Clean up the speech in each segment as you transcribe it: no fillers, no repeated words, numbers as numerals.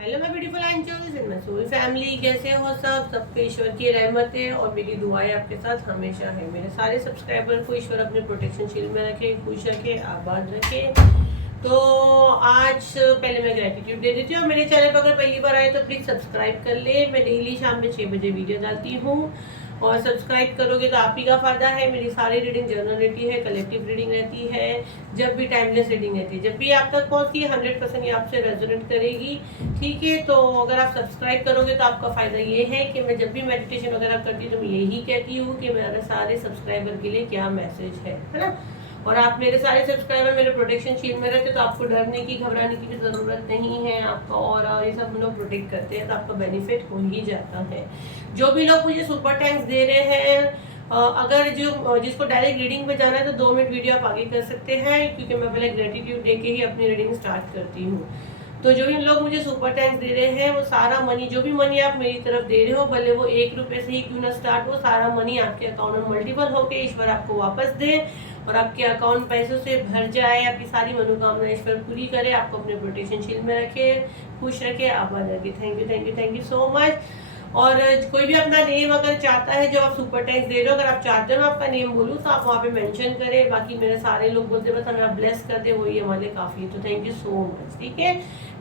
Hello मैं beautiful angels in my soul family. कैसे हो सबके ईश्वर की रहमत है और मेरी दुआएं आपके साथ हमेशा है। मेरे सारे सब्सक्राइबर को ईश्वर अपने प्रोटेक्शन शील्ड में रखे, खुश रखे, आबाद रखे। तो आज पहले मैं ग्रेटिट्यूड दे देती हूँ। मेरे चैनल पर अगर पहली बार आए तो प्लीज़ सब्सक्राइब कर ले। मैं डेली शाम में 6 बजे वीडियो डालती हूँ और सब्सक्राइब करोगे तो आप ही का फायदा है। मेरी सारी रीडिंग जनरल रहती है, कलेक्टिव रीडिंग रहती है, जब भी टाइमलेस रीडिंग रहती है, जब भी आप तक पहुँचती है 100% ये आपसे रेजोनेट करेगी। ठीक है, तो अगर आप सब्सक्राइब करोगे तो आपका फ़ायदा ये है कि मैं जब भी मेडिटेशन वगैरह करती हूँ तो मैं यही कहती हूँ कि मेरे सारे सब्सक्राइबर के लिए क्या मैसेज है ना। और आप मेरे सारे सब्सक्राइबर मेरे प्रोटेक्शन शील्ड में रहते तो आपको डरने की, घबराने की भी ज़रूरत नहीं है। आपका और ये सब लोग प्रोटेक्ट करते हैं तो आपका बेनिफिट हो ही जाता है। जो भी लोग मुझे सुपर टैंक्स दे रहे हैं, अगर जिसको डायरेक्ट रीडिंग पे जाना है तो 2 मिनट वीडियो आप आगे कर सकते हैं, क्योंकि मैं पहले ग्रेटिट्यूड दे के ही अपनी रीडिंग स्टार्ट करती हूँ। तो जो भी लोग मुझे सुपर टैंक्स दे रहे हैं वो सारा मनी, जो भी मनी आप मेरी तरफ दे रहे हो, भले वो 1 रुपये से ही क्यों ना स्टार्ट हो, सारा मनी आपके अकाउंट में मल्टीपल होके ईश्वर आपको वापस दे और आपके अकाउंट पैसों से भर जाए। आपकी सारी मनोकामना ईश्वर पूरी करे, आपको अपने प्रोटेक्शन शील्ड में रखे, खुश रखे, आबाद रखे। Thank you, thank you, thank you so much. और कोई भी अपना नेम अगर चाहता है, जो आप सुपर टैक्स दे रहे हो, अगर आप चाहते हो मैं आपका नेम बोलूँ तो आप वहाँ पे मेंशन करें। बाकी मेरे सारे लोग बोलते बस हमें आप ब्लेस कर दे, वही हमारे काफ़ी है। तो थैंक यू सो मच। ठीक है,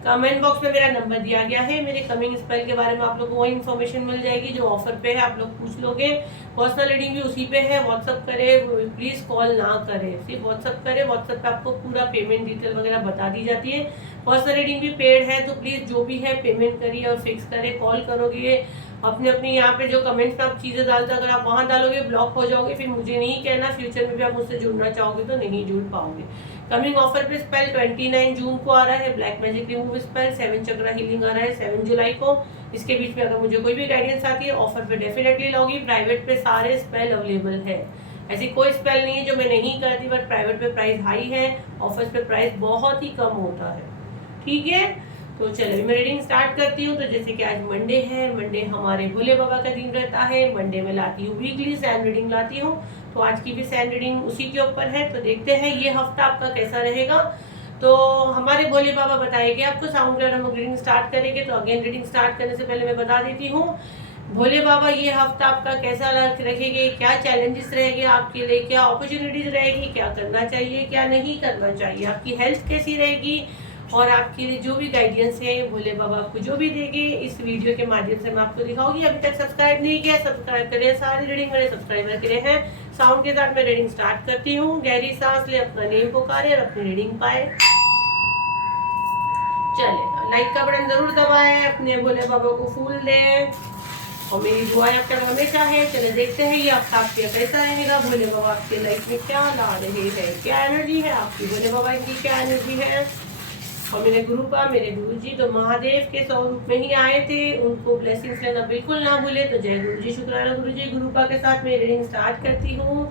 कमेंट बॉक्स में मेरा नंबर दिया गया है। मेरे कमिंग स्पेल के बारे में आप लोग को वही इन्फॉर्मेशन मिल जाएगी जो ऑफर पे है, आप लोग पूछ लोगे। पर्सनल रीडिंग भी उसी पे है। व्हाट्सअप करे, प्लीज़ कॉल ना करें, सिर्फ व्हाट्सअप करें। व्हाट्सअप पे आपको पूरा पेमेंट डिटेल वगैरह बता दी जाती है। पर्सनल रीडिंग भी पेड है, तो प्लीज़ जो भी है पेमेंट करिए और फिक्स करें। कॉल करोगे अपने अपने यहाँ पे जो कमेंट्स में आप चीज़ें डालते हो, अगर आप वहाँ डालोगे ब्लॉक हो जाओगे, फिर मुझे नहीं कहना। फ्यूचर में भी आप मुझसे जुड़ना चाहोगे तो नहीं जुड़ पाओगे। कमिंग ऑफर पे स्पेल 29 जून को आ रहा है, ब्लैक मैजिक रिमूव स्पेल, 7 चक्रा हीलिंग आ रहा है 7 जुलाई को। इसके बीच में अगर मुझे कोई भी गाइडेंस आती है ऑफर पे डेफिनेटली लॉगी। प्राइवेट पे सारे स्पेल अवेलेबल है, ऐसी कोई स्पेल नहीं है जो मैं नहीं करती, बट प्राइवेट पे प्राइस हाई है, ऑफर्स पे प्राइस बहुत ही कम होता है। ठीक है, तो चलिए मैं रीडिंग स्टार्ट करती हूँ। तो जैसे कि आज मंडे है, मंडे हमारे भोले बाबा का दिन रहता है। मंडे में लाती हूँ वीकली सैन रीडिंग लाती हूँ, तो आज की भी सैन रीडिंग उसी के ऊपर है। तो देखते हैं ये हफ्ता आपका कैसा रहेगा। तो हमारे भोले बाबा बताएंगे आपको। साउंड क्लियर हम रीडिंग स्टार्ट करेंगे। तो अगेन रीडिंग स्टार्ट करने से पहले मैं बता देती हूँ भोले बाबा ये हफ्ता आपका कैसा रखेंगे, क्या चैलेंजेस रहेंगे आपके लिए, क्या अपॉर्चुनिटीज रहेगी, क्या करना चाहिए, क्या नहीं करना चाहिए, आपकी हेल्थ कैसी रहेगी, और आपके लिए जो भी गाइडेंस है भोले बाबा आपको जो भी देंगे इस वीडियो के माध्यम से मैं आपको दिखाऊंगी। अभी तक सब्सक्राइब नहीं किया, सब्सक्राइब करें। सारी रीडिंग मेरे सब्सक्राइबर के लिए है। साउंड के साथ मैं रीडिंग स्टार्ट करती हूँ। गहरी सांस ले, अपना नेम पुकारे और अपनी रीडिंग पाए। चले, लाइक का बटन जरूर दबाएं, अपने भोले बाबा को फूल दें और मेरी दुआएं आपके हमेशा है। चले देखते हैं ये आपका कैसा रहेगा। भोले बाबा आपके लाइफ में क्या ला रहे हैं, क्या एनर्जी है आपकी, भोले बाबा की क्या एनर्जी है। और मेरे गुरु का, मेरे गुरु जी तो महादेव के स्वरूप में ही आए थे, उनको ब्लेसिंग्स लेना बिल्कुल ना भूले। तो जय गुरु जी, शुक्राना गुरु जी। गुरुपा के साथ मैं रीडिंग स्टार्ट करती हूँ।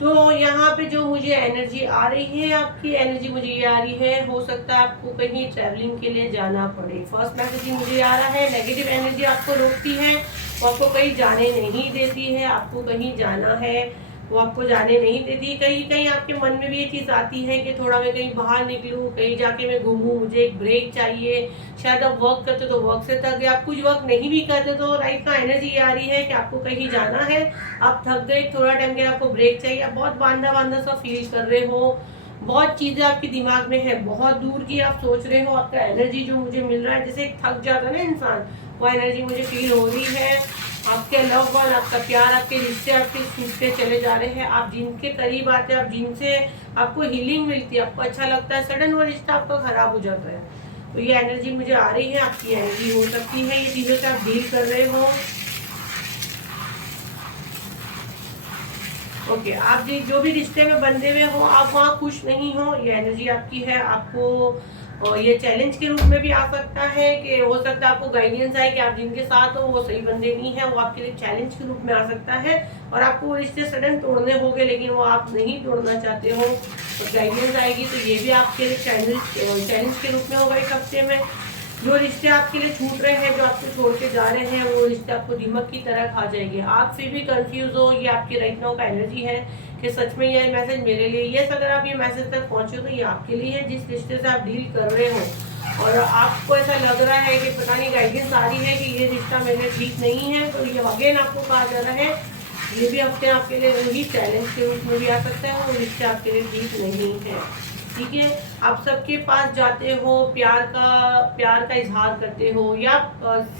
तो यहाँ पे जो मुझे एनर्जी आ रही है, आपकी एनर्जी मुझे ये आ रही है, हो सकता है आपको कहीं ट्रैवलिंग के लिए जाना पड़े। फर्स्ट मैसेज मुझे आ रहा है, नेगेटिव एनर्जी आपको रोकती है, वो आपको कहीं जाने नहीं देती है। आपको कहीं जाना है वो आपको जाने नहीं देती। कहीं कहीं आपके मन में भी ये चीज़ आती है कि थोड़ा मैं कहीं बाहर निकलूँ, कहीं जाके मैं घूमूँ, मुझे एक ब्रेक चाहिए। शायद आप वर्क करते तो वर्क से थक गए, आप कुछ वर्क नहीं भी करते तो राइट का एनर्जी ये आ रही है कि आपको कहीं जाना है, आप थक गए, थोड़ा टाइम के आपको ब्रेक चाहिए, आप बहुत बांधा बांधा सा फील कर रहे हो, बहुत चीज़ें आपके दिमाग में है, बहुत दूर की आप सोच रहे हो। आपका एनर्जी जो मुझे मिल रहा है, जैसे थक जाता है ना इंसान, वो एनर्जी मुझे फील हो रही है। आपके लव वन, आपका प्यार, आपके रिश्ते आपके छूटते चले जा रहे हैं। आप जिनके करीब आते हैं, आप जिनसे आपको हीलिंग मिलती है, आपको अच्छा लगता है, सडन वो रिश्ता आपका खराब हो जाता है। तो ये एनर्जी मुझे आ रही है, आपकी एनर्जी हो सकती है ये चीज़ों से आप डील कर रहे हो। ओके, आप जो भी रिश्ते में बंधे हुए हो, आप वहाँ खुश नहीं हो, ये एनर्जी आपकी है। आपको और ये चैलेंज के रूप में भी आ सकता है कि हो सकता है आपको गाइडेंस आए कि आप जिनके साथ हो वो सही बंदे नहीं है, वो आपके लिए चैलेंज के रूप में आ सकता है और आपको वो रिश्ते सडन तोड़ने होंगे, लेकिन वो आप नहीं तोड़ना चाहते हो, तो गाइडेंस आएगी। तो ये भी आपके लिए चैलेंज के रूप में होगा इस हफ्ते में। जो रिश्ते आपके लिए छूट रहे हैं, जो आपको छोड़ के जा रहे हैं, वो रिश्ते आपको दीमक की तरह खा जाएंगे। आप फिर भी कंफ्यूज हो, ये आपकी राइट नाउ का एनर्जी है कि सच में ये मैसेज मेरे लिए। यस, अगर आप ये मैसेज तक पहुंचे तो ये आपके लिए है। जिस रिश्ते से आप डील कर रहे हो और आपको ऐसा लग रहा है कि पता नहीं गाइडेंस आ रही है कि ये रिश्ता मेरे लिए ठीक नहीं है, तो ये अगेन आपको कहा जा रहा है ये भी अपने आपके लिए वही चैलेंज के रूप में भी आ सकता है, वो रिश्ते आपके लिए ठीक नहीं है। ठीक है, आप सबके पास जाते हो, प्यार का इजहार करते हो, या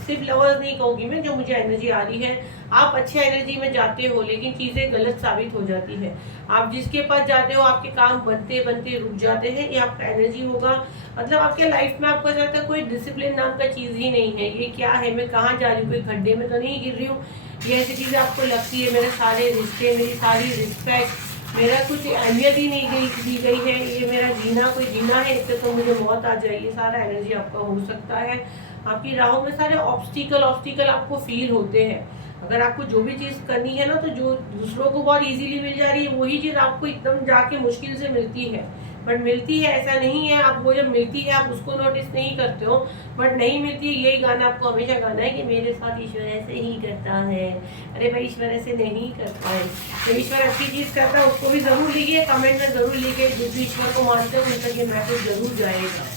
सिर्फ लवर्स नहीं कहूँगी मैं, जो मुझे एनर्जी आ रही है, आप अच्छे एनर्जी में जाते हो लेकिन चीज़ें गलत साबित हो जाती है। आप जिसके पास जाते हो आपके काम बनते बनते रुक जाते हैं, ये आपका एनर्जी होगा। मतलब आपके लाइफ में आपको ऐसा कोई डिसिप्लिन नाम का चीज़ ही नहीं है। ये क्या है, मैं कहाँ जा रही हूँ, कोई खड्डे में तो नहीं गिर रही हूँ, ये ऐसी चीज़ें आपको लगती है। मेरे सारे रिश्ते, मेरी सारी रिस्पेक्ट, मेरा कुछ अहमियत ही नहीं दी गई है, ये मेरा जीना कोई जीना है, इससे तो मुझे मौत आ जाएगी, सारा एनर्जी आपका हो सकता है। आपकी राहों में सारे ऑब्स्टिकल आपको फील होते हैं। अगर आपको जो भी चीज़ करनी है ना, तो जो दूसरों को बहुत इजीली मिल जा रही है वही चीज़ आपको एकदम जाके मुश्किल से मिलती है। बट मिलती है ऐसा नहीं है, आप वो जब मिलती है आप उसको नोटिस नहीं करते हो, बट नहीं मिलती है। यही गाना आपको हमेशा गाना है कि मेरे साथ ईश्वर ऐसे ही करता है। अरे भाई, ईश्वर ऐसे नहीं करता है। तो ईश्वर अच्छी चीज़ करता है उसको भी ज़रूर लिखिए, कमेंट में ज़रूर लिखिए। जो भी ईश्वर को मानते हैं उन तक ये मैसेज ज़रूर जाएगा।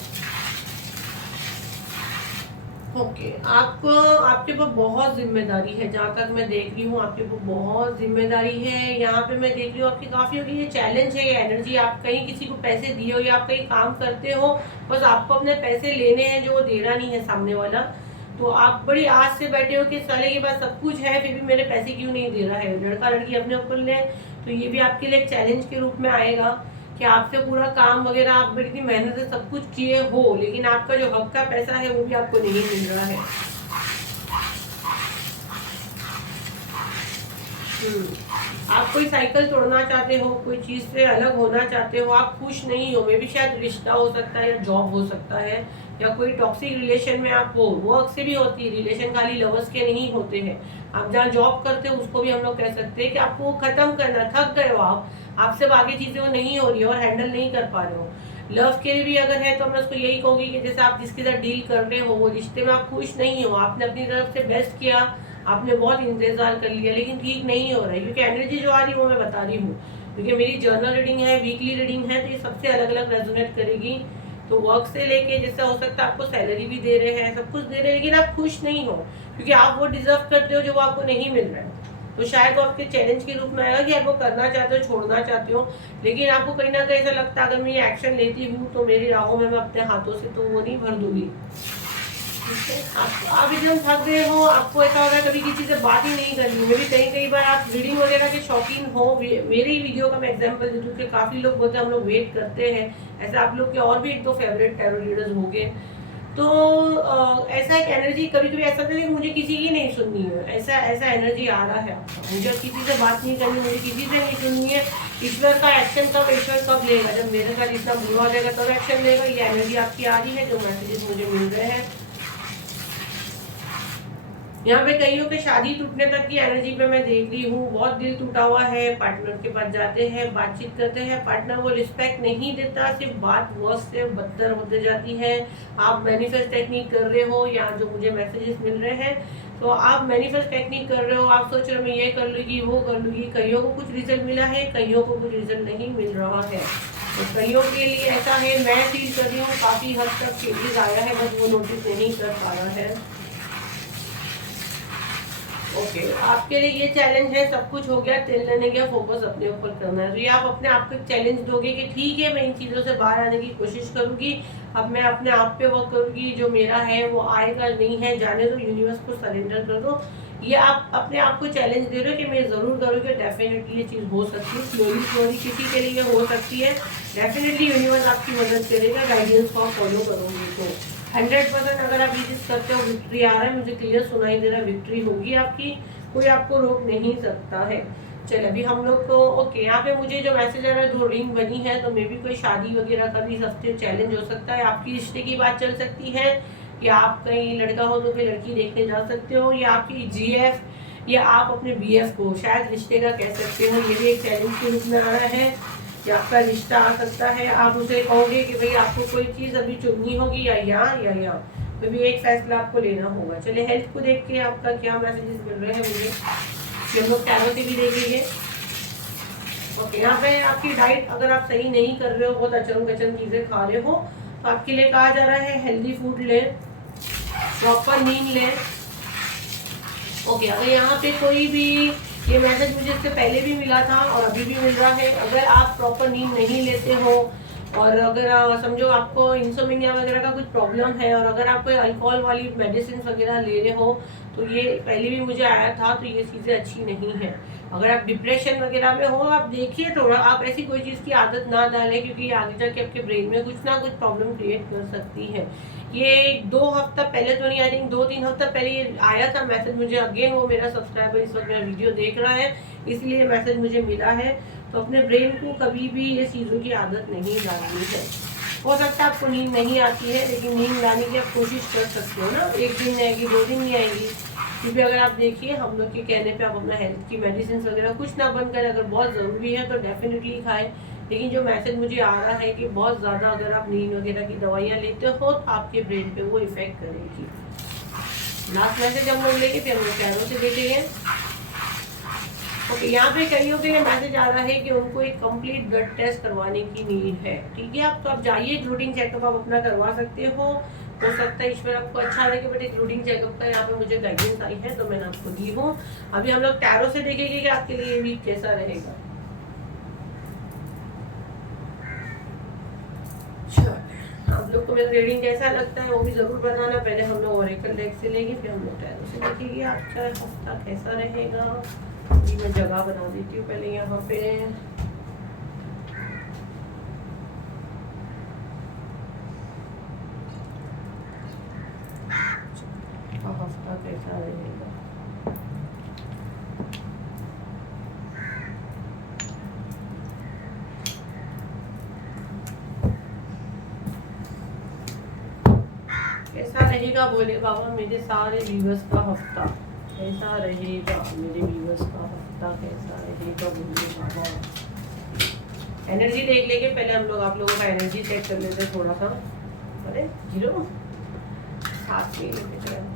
ओके, आपको आपके ऊपर बहुत जिम्मेदारी है, जहाँ तक मैं देख रही हूँ आपके ऊपर बहुत जिम्मेदारी है। यहाँ पे मैं देख रही हूँ आपकी काफ़ी होगी ये चैलेंज है, ये एनर्जी। आप कहीं किसी को पैसे दिए हो या आप कहीं काम करते हो, बस आपको अपने पैसे लेने हैं जो वो दे रहा नहीं है सामने वाला, तो आप बड़ी आस से बैठे हो कि साले के पास सब कुछ है फिर भी मेरे पैसे क्यों नहीं दे रहा है। लड़का लड़की अपने ऊपर ले, तो ये भी आपके लिए एक चैलेंज के रूप में आएगा कि आपसे पूरा काम वगैरह आप बड़ी मेहनत से सब कुछ किए हो, लेकिन आपका जो हक का पैसा है वो भी आपको नहीं मिल रहा है। आप कोई साइकिल तोड़ना चाहते हो, कोई चीज़ से अलग होना चाहते हो, आप खुश नहीं हो। मे भी शायद रिश्ता हो सकता है या जॉब हो सकता है, या कोई टॉक्सिक रिलेशन में आप हो। वो अक्सर भी होती है, रिलेशन खाली लवर्स के नहीं होते हैं। आप जहाँ जॉब करते हो उसको भी हम लोग कह सकते हैं कि आपको वो खत्म करना, थक गए हो आपसे अब आगे चीज़ें वो नहीं हो रही है और हैंडल नहीं कर पा रहे हो। लव के लिए भी अगर है तो मैं उसको यही कहूँगी कि जैसे आप जिसके साथ डील कर रहे हो वो रिश्ते में आप खुश नहीं हो, आपने अपनी तरफ से बेस्ट किया, आपने बहुत इंतजार कर लिया, लेकिन ठीक नहीं हो रहा है। क्योंकि एनर्जी जो आ रही है वो मैं बता रही हूँ, क्योंकि मेरी जर्नल रीडिंग है, वीकली रीडिंग है, तो ये सबसे अलग अलग रेजोनेट करेगी। तो वर्क से लेके जैसा हो सकता है आपको सैलरी भी दे रहे हैं, सब कुछ दे रहे हैं, लेकिन आप खुश नहीं हो क्योंकि आप वो डिजर्व करते हो जो वो आपको नहीं मिल रहा है। तो शायद वो आपके चैलेंज के रूप में आएगा कि आप वो करना चाहते हो, छोड़ना चाहते हो, लेकिन आपको कहीं ना कहीं ऐसा लगता है अगर मैं ये एक्शन लेती हूँ तो मेरी राहों में मैं अपने हाथों से तो वो नहीं भर दूंगी। आप एकदम थक गए हो, आपको ऐसा हो रहा है कभी किसी से बात ही नहीं करनी। मे भी कई बार आप रीडिंग वगैरह के शौकीन हो, मेरे ही वीडियो का मैं एग्जांपल देती हूँ कि काफ़ी लोग बोलते हैं हम लोग वेट करते हैं, ऐसे आप लोग के और भी एक दो फेवरेट टैरो रीडर्स होंगे। तो ऐसा एक एनर्जी कभी कभी ऐसा था कि मुझे किसी की नहीं सुननी है, ऐसा एनर्जी आ रहा है आपका। मुझे किसी से बात नहीं करनी, मुझे किसी से नहीं सुननी है। ईश्वर का एक्शन कब, ईश्वर कब लेगा, जब मेरे साथ इतना बुरा हो जाएगा तब एक्शन लेगा। ये एनर्जी आपकी आ रही है, जो मैसेजेस मुझे मिल रहे हैं। यहाँ पे कईयों के शादी टूटने तक की एनर्जी पे मैं देख रही हूँ, बहुत दिल टूटा हुआ है। पार्टनर के पास जाते हैं, बातचीत करते हैं, पार्टनर वो रिस्पेक्ट नहीं देता, सिर्फ बात वर्स से बदतर होते जाती है। आप मैनिफेस्ट टेक्निक कर रहे हो, या जो मुझे मैसेजेस मिल रहे हैं, तो आप मैनिफेस्ट टेक्निक कर रहे हो, आप सोच रहे हो मैं ये कर लूँगी वो कर लूँगी। कईयों को कुछ रिजल्ट मिला है, कईयों को कुछ रिजल्ट नहीं मिल रहा है। तो कईयों के लिए ऐसा है, मैं फील कर रही हूँ काफ़ी हद तक चेंजेस आया है, बस वो नोटिस नहीं कर पा रहा है। ओके, आपके लिए ये चैलेंज है, सब कुछ हो गया, तेल लेने गया, फोकस अपने ऊपर करना है। तो ये आप अपने आप को चैलेंज दोगे कि ठीक है मैं इन चीज़ों से बाहर आने की कोशिश करूंगी, अब मैं अपने आप पे वर्क करूंगी, जो मेरा है वो आएगा नहीं है, जाने दो, यूनिवर्स को सरेंडर कर दो। ये आप अपने आप को चैलेंज दे रहे हो कि मैं ज़रूर करूँगी, डेफिनेटली ये चीज़ हो सकती है। स्लोली किसी के लिए हो सकती है, डेफिनेटली यूनिवर्स आपकी मदद करेगा, गाइडेंस को आप फॉलो करोगे तो 100% अगर आप ये चीज़ करते हो विक्ट्री आ रहा है, मुझे क्लियर सुनाई दे रहा है, विक्ट्री होगी आपकी, कोई आपको रोक नहीं सकता है। चल अभी हम लोग को ओके, यहाँ पे मुझे जो मैसेज आ रहा है, 2 रिंग बनी है, तो मे भी कोई शादी वगैरह का भी सबसे चैलेंज हो सकता है। आपकी रिश्ते की बात चल सकती है, या आप कहीं लड़का हो तो कोई लड़की देखने जा सकते हो, या आपकी GF, या आप अपने BF को शायद रिश्ते का कह सकते हो, ये भी एक चैलेंज के रूप में आ रहा है। कि आपका रिश्ता आ सकता है, आप उसे कहोगे कि भाई आपको कोई चीज़ अभी चुननी होगी, या यहाँ तो भी एक फैसला आपको लेना होगा। चलिए हेल्थ को देख के आपका क्या मैसेजेस मिल रहे हैं मुझे, हम लोग टैरो से भी देखेंगे। ओके, यहाँ पे आपकी डाइट अगर आप सही नहीं कर रहे हो, बहुत अचरम कचरम चीज़ें खा रहे हो, तो आपके लिए कहा जा रहा है हेल्दी फूड ले, प्रॉपर नींद ले। ओके, अगर यहाँ पे कोई भी ये मैसेज मुझे इससे पहले भी मिला था और अभी भी मिल रहा है, अगर आप प्रॉपर नींद नहीं लेते हो और अगर समझो आपको इंसोम्निया वगैरह का कुछ प्रॉब्लम है और अगर आप कोई अल्कोहल वाली मेडिसिन वगैरह ले रहे हो, तो ये पहले भी मुझे आया था, तो ये चीज़ें अच्छी नहीं है। अगर आप डिप्रेशन वगैरह में हो, आप देखिए थोड़ा, आप ऐसी कोई चीज़ की आदत ना डालें, क्योंकि आगे जाके आपके ब्रेन में कुछ ना कुछ प्रॉब्लम क्रिएट कर सकती है। ये 2 हफ्ता पहले तो नहीं, आई थिंक 2-3 हफ्ता पहले ये आया था मैसेज मुझे। अगेन वो मेरा सब्सक्राइबर इस वक्त मेरा वीडियो देख रहा है, इसलिए मैसेज मुझे मिला है। तो अपने ब्रेन को कभी भी ये चीज़ों की आदत नहीं डालनी है। हो सकता है आपको नींद नहीं आती है, लेकिन नींद लाने की आप कोशिश कर सकते हो ना। 1 दिन नहीं आएगी, 2 दिन नहीं आएगी, क्योंकि अगर आप देखिए हम लोग के कहने पे आप अपना हेल्थ की मेडिसिन वगैरह कुछ ना बंद करें, अगर बहुत ज़रूरी है तो डेफिनेटली खाएं। लेकिन जो मैसेज मुझे आ रहा है कि बहुत ज़्यादा अगर आप नींद वगैरह की दवाइयाँ लेते हो तो आपके ब्रेन पे वो इफेक्ट करेगी। लास्ट मैसेज हम लोग लेंगे, फिर हम लोग कैरों से देखेंगे। ओके, यहाँ पे कईयों के लिए मैसेज आ रहा है कि उनको एक कंप्लीट ब्लड टेस्ट करवाने की नीड है। ठीक है, आप तो आप जाइए, रूटीन चेकअप आप अपना करवा सकते हो सकता है ईश्वर आपको अच्छा लगे, बट एक रूटीन चेकअप का यहाँ पे मुझे गाइडेंस आई है तो मैंने आपको दी हूँ। अभी हम लोग टैरो से देखेंगे कि आपके लिए ये वीक कैसा रहेगा। आप लोग को मेरा रीडिंग कैसा लगता है वो भी जरूर बताना। पहले हम लोग ओरेकल डेक से लेंगे, फिर हम लोग टैरो से देखेंगे आपका हफ्ता कैसा रहेगा। जी मैं जगह बना देती हूँ पहले यहाँ पे। हफ्ता कैसा रहेगा। कैसा रहेगा बोले बाबा मेरे सारे व्यूअर्स का हफ्ता कैसा रहेगा, मेरे व्यूअर्स का हफ्ता कैसा रहेगा बोले बाबा। एनर्जी देख लेंगे पहले हम लोग, आप लोगों का एनर्जी चेक कर लेते हैं थोड़ा सा। अरे 0 साथ में लेते चले।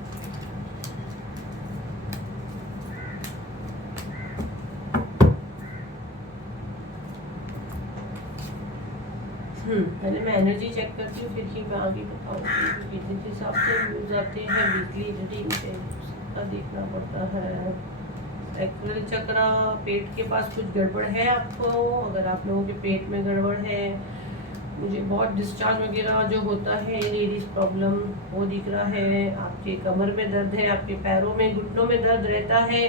पहले मैं एनर्जी चेक करती हूँ, फिर ही मैं आगे बताऊँगी कि जिस हिसाब से व्यूज आते हैं वीकली रीडिंग पे उसका देखना पड़ता है। एक्चुअल चक्रा, पेट के पास कुछ गड़बड़ है आपको, अगर आप लोगों के पेट में गड़बड़ है, मुझे बहुत डिस्चार्ज वगैरह जो होता है लेडीज प्रॉब्लम वो दिख रहा है। आपके कमर में दर्द है, आपके पैरों में घुटनों में दर्द रहता है,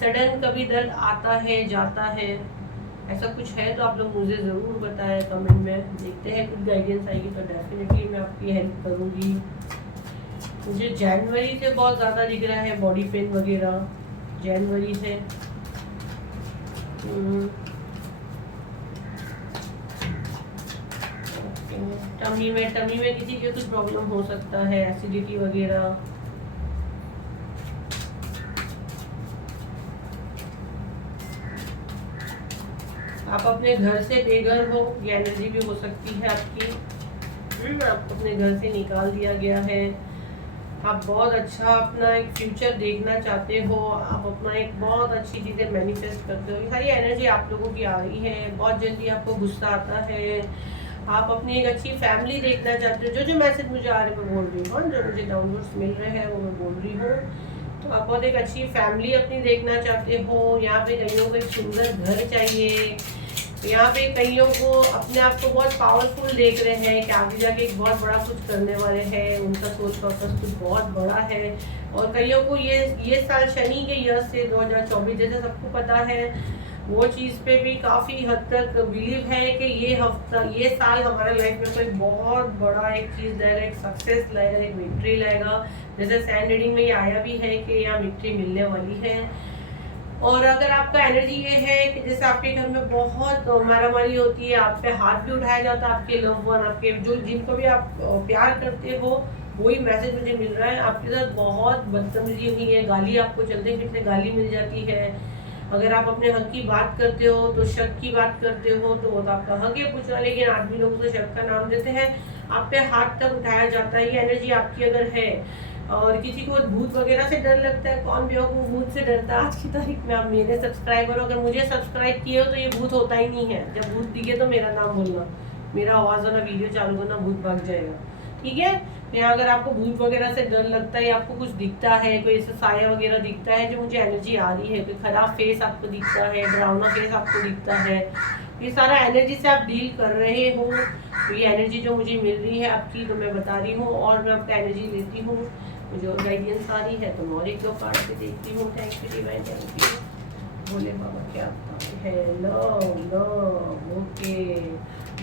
सडन कभी दर्द आता है जाता है, ऐसा कुछ है तो आप लोग मुझे ज़रूर बताएं कमेंट में। देखते हैं कुछ गाइडेंस आएगी तो डेफिनेटली मैं आपकी हेल्प करूँगी। मुझे जनवरी से बहुत ज़्यादा दिख रहा है बॉडी पेन वगैरह, जनवरी से। टमी में किसी के कुछ प्रॉब्लम हो सकता है, एसिडिटी वगैरह। आप अपने घर से बेघर हो, ये एनर्जी भी हो सकती है आपकी। आपको अपने घर से निकाल दिया गया है, आप बहुत अच्छा अपना एक फ्यूचर देखना चाहते हो, आप अपना एक बहुत अच्छी चीज़ें मैनिफेस्ट करते हो। ये सारी एनर्जी आप लोगों की आ रही है। बहुत जल्दी आपको गुस्सा आता है, आप अपनी एक अच्छी फैमिली देखना चाहते हो। जो मैसेज मुझे आ रहे हैं मैं बोल रही हूँ, जो मुझे डाउनलोड्स मिल रहे हैं वो मैं बोल रही हूँ। तो आप बहुत एक अच्छी फैमिली अपनी देखना चाहते हो। यहाँ पे कईयों को एक सुंदर घर चाहिए, यहाँ पे कईयों को अपने आप को बहुत पावरफुल देख रहे हैं कि आगे जाके एक बहुत बड़ा कुछ करने वाले हैं, उनका सोच पर्पस कुछ बहुत बड़ा है। और कईयों को ये साल शनि के ईयर से 2024 जैसे सबको पता है वो चीज़ पे भी काफ़ी हद तक बिलीव है कि ये साल हमारे लाइफ में कोई बहुत बड़ा एक चीज़ लाएगा, एक सक्सेस लाएगा, एक विक्ट्री लाएगा। जैसे सैंड रीडिंग में ये आया भी है कि यहाँ विक्ट्री मिलने वाली है। और अगर आपका एनर्जी ये है कि जैसे आपके घर में बहुत मारामारी होती है, आप पे हाथ भी उठाया जाता है, आपके लव वन, आपके जो जिनको भी आप प्यार करते हो, वही मैसेज मुझे मिल रहा है। आपके साथ बहुत बदतमीजी हुई है, गाली आपको चलते फिरते गाली मिल जाती है। अगर आप अपने हक की बात करते हो तो शक की बात करते हो तो वो तो आपका हक है पूछना, लेकिन आदमी लोग उसे शक का नाम देते हैं। आप पे हाथ तक उठाया जाता है, ये एनर्जी आपकी अगर है। और किसी को भूत वगैरह से डर लगता है, कौन बेवकूफ भूत से डरता है आज की तारीख में। आप मेरे सब्सक्राइबर हो, अगर मुझे सब्सक्राइब किए हो तो ये भूत होता ही नहीं है। जब भूत दिखे तो मेरा नाम बोलना, मेरा आवाज़ वाला वीडियो चालू करना, भूत भाग जाएगा। ठीक है, तो यहाँ अगर आपको भूत वगैरह से डर लगता है या आपको कुछ दिखता है, कोई ऐसा साया वगैरह दिखता है जो मुझे एनर्जी आ रही है, कोई खराब फेस आपको दिखता है, डरावना फेस आपको दिखता है, ये सारा एनर्जी से आप डील कर रहे हो, तो ये एनर्जी जो मुझे मिल रही है आपकी, तो मैं बता रही हूँ और मैं आपका एनर्जी लेती हूँ। मुझे और गाइडेंस आ रही है तो मैं और एक दो कार्ड से देखती हूँ। Thank you divine, thank you Bhole Baba. क्या है? Love, love, okay.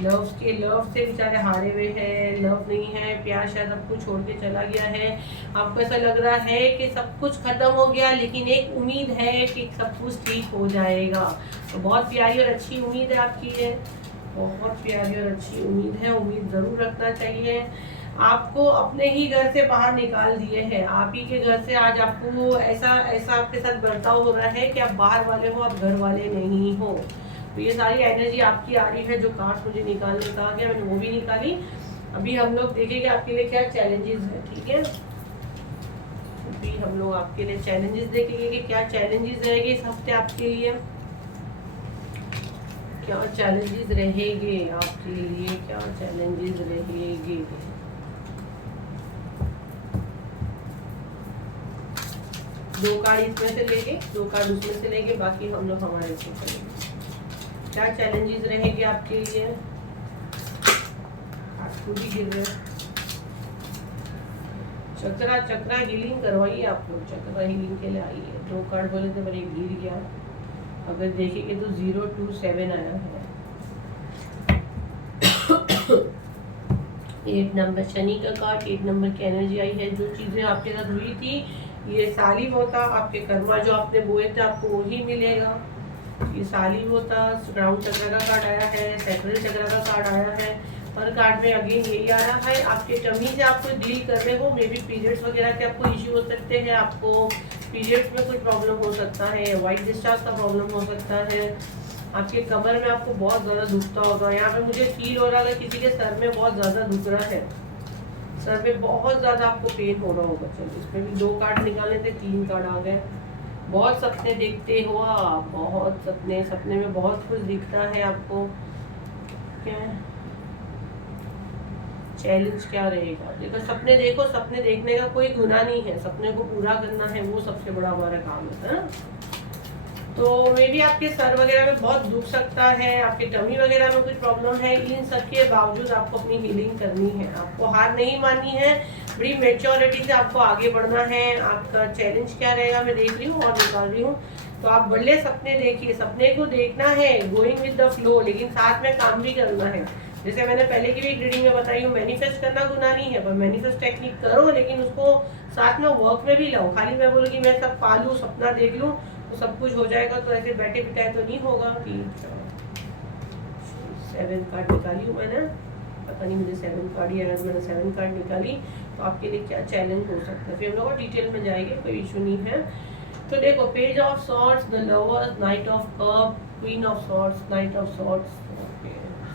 लव से बेचारे हारे हुए हैं, लव नहीं है, प्यार शायद आपको छोड़ के चला गया है। आपको ऐसा लग रहा है कि सब कुछ खत्म हो गया, लेकिन एक उम्मीद है कि सब कुछ ठीक हो जाएगा। तो बहुत प्यारी और अच्छी उम्मीद है आपकी है, बहुत प्यारी और अच्छी उम्मीद है। उम्मीद ज़रूर रखना चाहिए। आपको अपने ही घर से बाहर निकाल दिए हैं, आप ही के घर से आज आपको ऐसा आपके साथ बर्ताव हो रहा है कि आप बाहर वाले हो, आप घर वाले नहीं हो। तो ये सारी एनर्जी आपकी आ रही है। जो कार्ड मुझे निकालने कहा गया मैंने वो भी निकाली। अभी हम लोग देखेंगे आपके लिए क्या चैलेंजेस है। ठीक है, अभी हम लोग आपके लिए चैलेंजेस देखेंगे कि क्या चैलेंजेस रहेंगे इस हफ्ते आपके लिए, क्या चैलेंजेस रहेंगे आपके लिए, क्या चैलेंजेस रहेंगे। दो कार्ड इसमें से लेंगे, दो कार्ड उसमें से लेंगे, बाकी हम लोग हमारे से करेंगे। क्या चैलेंजेस रहेंगे आपके लिए, आपको भी गिर रहे। चक्रा हीलिंग करवाइए आप लोग, चक्रा हीलिंग के लिए आइए। दो कार्ड बोले थे पर एक गिर गया। अगर देखेंगे तो 027 आया है। 8 नंबर शनि का कार्ड, 8 नंबर की एनर्जी आई है। जो चीजें आपके साथ हुई थी ये साली होता, आपके कर्मा जो आपने बोए थे आपको वही मिलेगा। ये साली होता। क्राउन चक्र का कार्ड आया है, सैक्रल चक्र का कार्ड आया है। हर कार्ड में अगेन यही आ रहा है, आपके टमी से आपको डील कर रहे हो। मे बी पीरियड्स वगैरह के आपको इश्यू हो सकते हैं, आपको पीरियड्स में कोई प्रॉब्लम हो सकता है, वाइट डिस्चार्ज का प्रॉब्लम हो सकता है, आपके कमर में आपको बहुत ज़्यादा दुखता होगा। यहाँ पे मुझे फील हो रहा है किसी के सर में बहुत ज़्यादा दुख रहा है, सर में बहुत ज़्यादा आपको पेन हो रहा होगा। चलो इसमें भी 2 कार्ड निकालने थे, 3 कार्ड आ गए। बहुत सपने देखते हो आप, बहुत सपने में बहुत कुछ दिखता है आपको। क्या चैलेंज क्या रहेगा? देखो सपने देखो, सपने देखने का कोई गुनाह नहीं है, सपने को पूरा करना है वो सबसे बड़ा हमारा काम होता है ना। तो मे भी आपके सर वगैरह में बहुत दुख सकता है, आपके टमी वगैरह में कुछ प्रॉब्लम है। इन सब के बावजूद आपको अपनी हीलिंग करनी है, आपको हार नहीं माननी है, बड़ी मेच्योरिटी से आपको आगे बढ़ना है। आपका चैलेंज क्या रहेगा मैं देख रही हूँ और निकाल रही हूँ। तो आप बड़े सपने देखिए, सपने को देखना है गोइंग विद द फ्लो, लेकिन साथ में काम भी करना है। जैसे मैंने पहले की भी रीडिंग में बताई हूँ, मैनिफेस्ट करना गुनाह नहीं है, पर मैनिफेस्ट टेक्निक करो लेकिन उसको साथ में वर्क में भी लाओ। खाली मैं बोलूँगी मैं सब पालूँ, सपना देख लूँ तो सब कुछ हो जाएगा, तो ऐसे बैठे बिठाए तो नहीं होगा। 7 कार्ड निकाली हूँ मैंने, पता नहीं मुझे 7 कार्ड ही आया, मैंने 7 कार्ड निकाली। तो आपके लिए क्या चैलेंज हो सकता है फिर हम लोग डिटेल में जाएंगे, कोई इशू नहीं है। तो देखो page of swords, the lovers, night of cup, queen of swords, night of swords,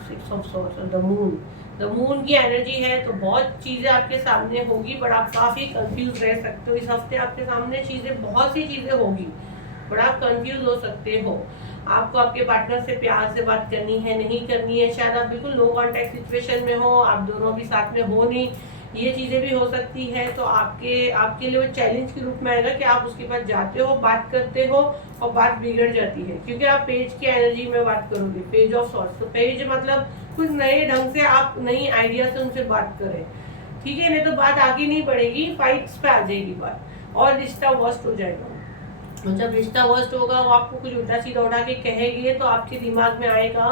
6 of swords और द मून। द मून की एनर्जी है, तो बहुत चीज़ें आपके सामने होगी, बट आप काफ़ी कंफ्यूज रह सकते हो। इस हफ्ते आपके सामने चीज़ें, बहुत सी चीज़ें होगी, बड़ा आप कंफ्यूज हो सकते हो। आपको आपके पार्टनर से प्यार से बात करनी है, नहीं करनी है, शायद आप बिल्कुल नो कॉन्टैक्ट सिचुएशन में हो, आप दोनों भी साथ में हो नहीं, ये चीज़ें भी हो सकती है। तो आपके लिए वो चैलेंज के रूप में आएगा कि आप उसके पास जाते हो, बात करते हो और बात बिगड़ जाती है, क्योंकि आप पेज की एनर्जी में बात करोगे, पेज ऑफ सॉर्ड्स। तो पेज मतलब कुछ नए ढंग से आप नई आइडिया से उनसे बात करें, ठीक है, नहीं तो बात आगे नहीं बढ़ेगी, फाइट्स पे आ जाएगी बात और रिश्ता वर्स्ट हो जाएगा। जब रिश्ता वर्स्ट होगा, वो आपको कुछ उल्टा सीधा उठा के कहेगी, तो आपके दिमाग में आएगा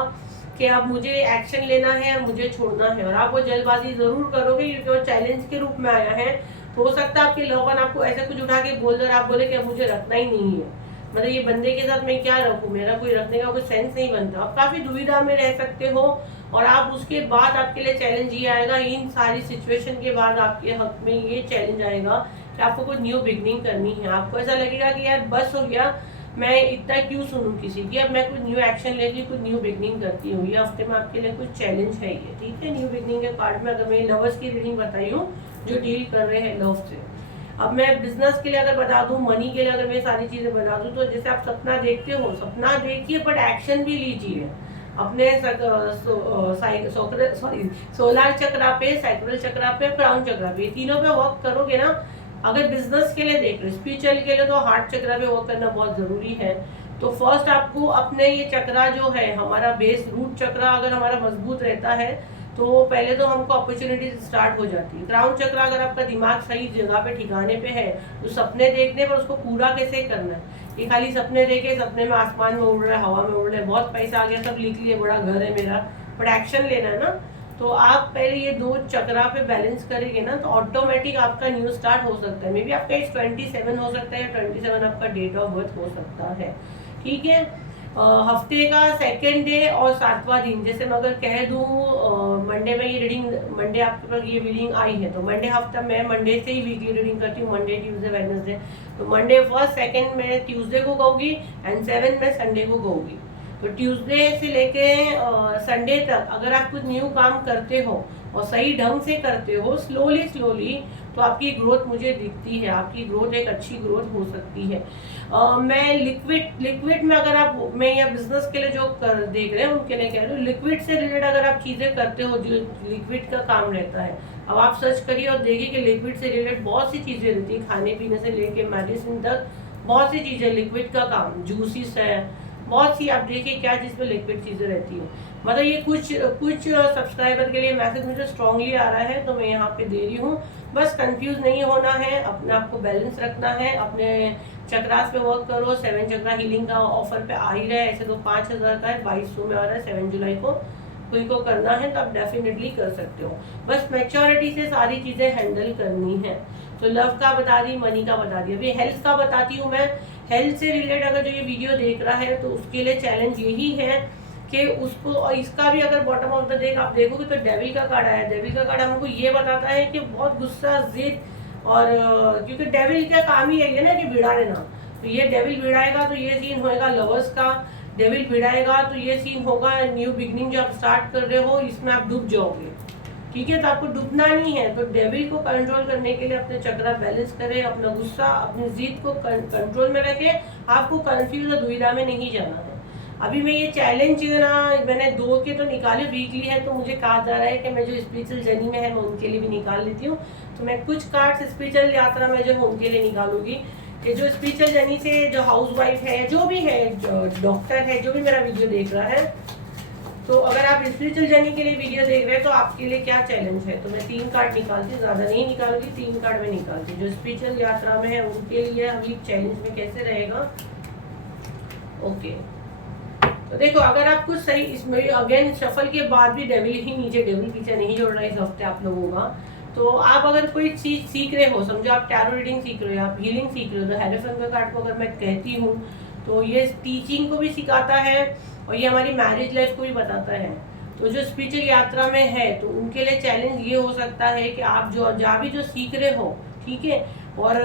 कि अब मुझे एक्शन लेना है, मुझे छोड़ना है, और आप वो जल्दबाजी जरूर करोगे क्योंकि वो चैलेंज के रूप में आया है। तो हो सकता है आपके लव वन आपको ऐसा कुछ उठा के बोल दे और आप बोले कि अब मुझे रखना ही नहीं है, मतलब ये बंदे के साथ मैं क्या रखूँ, मेरा कोई रखने का कोई सेंस नहीं बनता। आप काफी दुविधा में रह सकते हो, और आप उसके बाद आपके लिए चैलेंज ये आएगा, इन सारी सिचुएशन के बाद आपके हक में ये चैलेंज आएगा कि आपको कुछ न्यू बिगनिंग करनी है। आपको ऐसा लगेगा कि यार बस हो गया, मैं इतना क्यों सुनूं किसी की, अब मैं कुछ न्यू एक्शन लेती हूँ, कुछ न्यू बिगनिंग करती हूँ। ये हफ्ते में आपके लिए कुछ चैलेंज है ये, ठीक है। न्यू बिगनिंग के कार्ड में अगर मैं लवर्स की रीडिंग बताई हूँ जो डील कर रहे हैं लव से। अब मैं बिजनेस के लिए अगर बता दूं, मनी के लिए अगर मैं सारी चीजें बता दूं, तो जैसे आप सपना देखते हो, सपना देखिए बट एक्शन भी लीजिए। अपने सोलर चक्रा पे, सैक्रल चक्रा पे, क्राउन चक्रा पे, तीनों पे वर्क करोगे ना। अगर बिजनेस के लिए देख रहे हो, स्पिरिचुअल के लिए तो हार्ट चक्रा पे वर्क करना बहुत जरूरी है। तो फर्स्ट आपको अपने ये चक्रा जो है हमारा बेस रूट चक्रा अगर हमारा मजबूत रहता है तो पहले तो हमको अपॉर्चुनिटीज स्टार्ट हो जाती है। क्राउन चक्रा अगर आपका दिमाग सही जगह पे ठिकाने पे है तो सपने देखने पर उसको पूरा कैसे करना है। ये खाली सपने देखे, सपने में आसमान में उड़ रहा है, हवा में उड़ रहा है, बहुत पैसा आ गया, सब लिख लिए, बड़ा घर है मेरा, बट एक्शन लेना है ना। तो आप पहले ये दो चक्रा पे बैलेंस करेंगे ना तो ऑटोमेटिक आपका न्यू स्टार्ट हो सकता है। मे बी आपका एज 27 हो सकता है, 27 आपका डेट ऑफ बर्थ हो सकता है। ठीक है, हफ्ते का सेकेंड डे और 7वां दिन, जैसे मैं अगर कह दूँ मंडे में ये रीडिंग, मंडे आपके पास ये रीडिंग आई है तो मंडे हफ्ता मैं मंडे से ही वीकली रीडिंग करती हूँ, मंडे ट्यूसडे वेडनेसडे। तो मंडे फर्स्ट सेकेंड में ट्यूसडे को कहूँगी एंड 7 में संडे को कहूँगी। तो ट्यूसडे से लेके संडे तक अगर आप कुछ न्यू काम करते हो और सही ढंग से करते हो, स्लोली स्लोली, तो आपकी ग्रोथ मुझे दिखती है, आपकी ग्रोथ एक अच्छी ग्रोथ हो सकती है। मैं लिक्विड में अगर आप, मैं या बिजनेस के लिए जो देख रहे हैं उनके लिए कह रही हूँ, लिक्विड से रिलेटेड अगर आप चीज़ें करते हो जो लिक्विड का काम रहता है, अब आप सर्च करिए और देखिए कि लिक्विड से रिलेटेड बहुत सी चीज़ें रहती है, खाने पीने से लेके मेडिसिन तक बहुत सी चीज़ें लिक्विड का काम, जूसिस है, बहुत सी, आप देखिए क्या चीज़ पे लिक्विड चीज़ें रहती है। मतलब ये कुछ सब्सक्राइबर के लिए मैसेज मुझे स्ट्रांगली आ रहा है तो मैं यहाँ पे दे रही हूँ। बस कंफ्यूज नहीं होना है, अपने आप को बैलेंस रखना है, अपने चक्रास पे वर्क करो। 7 चक्रा हीलिंग का ऑफर पे आ ही रहा है, ऐसे तो 5000 का है, 2200 में आ रहा है, 7 जुलाई को। कोई को करना है तो आप डेफिनेटली कर सकते हो, बस मैच्योरिटी से सारी चीज़ें हैंडल करनी है। तो लव का बता दी, मनी का बता दी, अभी हेल्थ का बताती हूँ मैं। हेल्थ से रिलेटेड अगर जो ये वीडियो देख रहा है तो उसके लिए चैलेंज यही है कि उसको, और इसका भी अगर बॉटम ऑफ द डे आप देखोगे तो डेविल का कार्ड आया। डेविल का कार्ड हमको ये बताता है कि बहुत गुस्सा, जिद, और क्योंकि डेविल का काम ही है ना कि भिड़ा लेना, तो ये डेविल भिड़ाएगा तो ये सीन होएगा लवर्स का। डेविल भिड़ाएगा तो ये सीन होगा न्यू बिगनिंग, जो आप स्टार्ट कर रहे हो इसमें आप डूब जाओगे। ठीक है, तो आपको डूबना नहीं है। तो डेविल को कंट्रोल करने के लिए अपने चक्रा बैलेंस करें, अपना गुस्सा, अपनी जिद को कंट्रोल में रखें, आपको कंफ्यूज और दुविधा में नहीं जाना है। अभी मैं ये चैलेंज ना, मैंने 2 के तो निकाले, वीकली है तो मुझे कहा जा रहा है कि मैं जो स्पिरिचुअल जर्नी में है मैं उनके लिए भी निकाल लेती हूँ। तो मैं कुछ कार्ड्स स्पिरिचुअल यात्रा में जो है उनके लिए निकालूंगी, कि जो स्पिरिचुअल जर्नी से जो हाउस वाइफ है, जो भी है, डॉक्टर है, जो भी मेरा वीडियो देख रहा है, तो अगर आप स्पिरिचुअल जर्नी के लिए वीडियो देख रहे हैं तो आपके लिए क्या चैलेंज है। तो मैं 3 कार्ड निकालती हूँ, ज़्यादा नहीं निकालूंगी, 3 कार्ड में निकालती हूँ। जो स्पिरिचुअल यात्रा में है उनके लिए अभी चैलेंज में कैसे रहेगा। ओके, तो देखो अगर आप कुछ सही, इसमें अगेन शफल के बाद भी डेविल ही नीचे, डेविल पीछे नहीं जोड़ रहा है इस हफ्ते आप लोगों का। तो आप अगर कोई चीज सीख रहे हो, समझो आप टैरो रीडिंग सीख रहे हो, आप हीलिंग सीख रहे हो, तो हेरोफेंट का कार्ड को अगर मैं कहती हूँ तो ये टीचिंग को भी सिखाता है और ये हमारी मैरिज लाइफ को भी बताता है। तो जो स्पिरिचुअल यात्रा में है तो उनके लिए चैलेंज ये हो सकता है कि आप जो जहाँ भी जो सीख रहे हो, ठीक है, और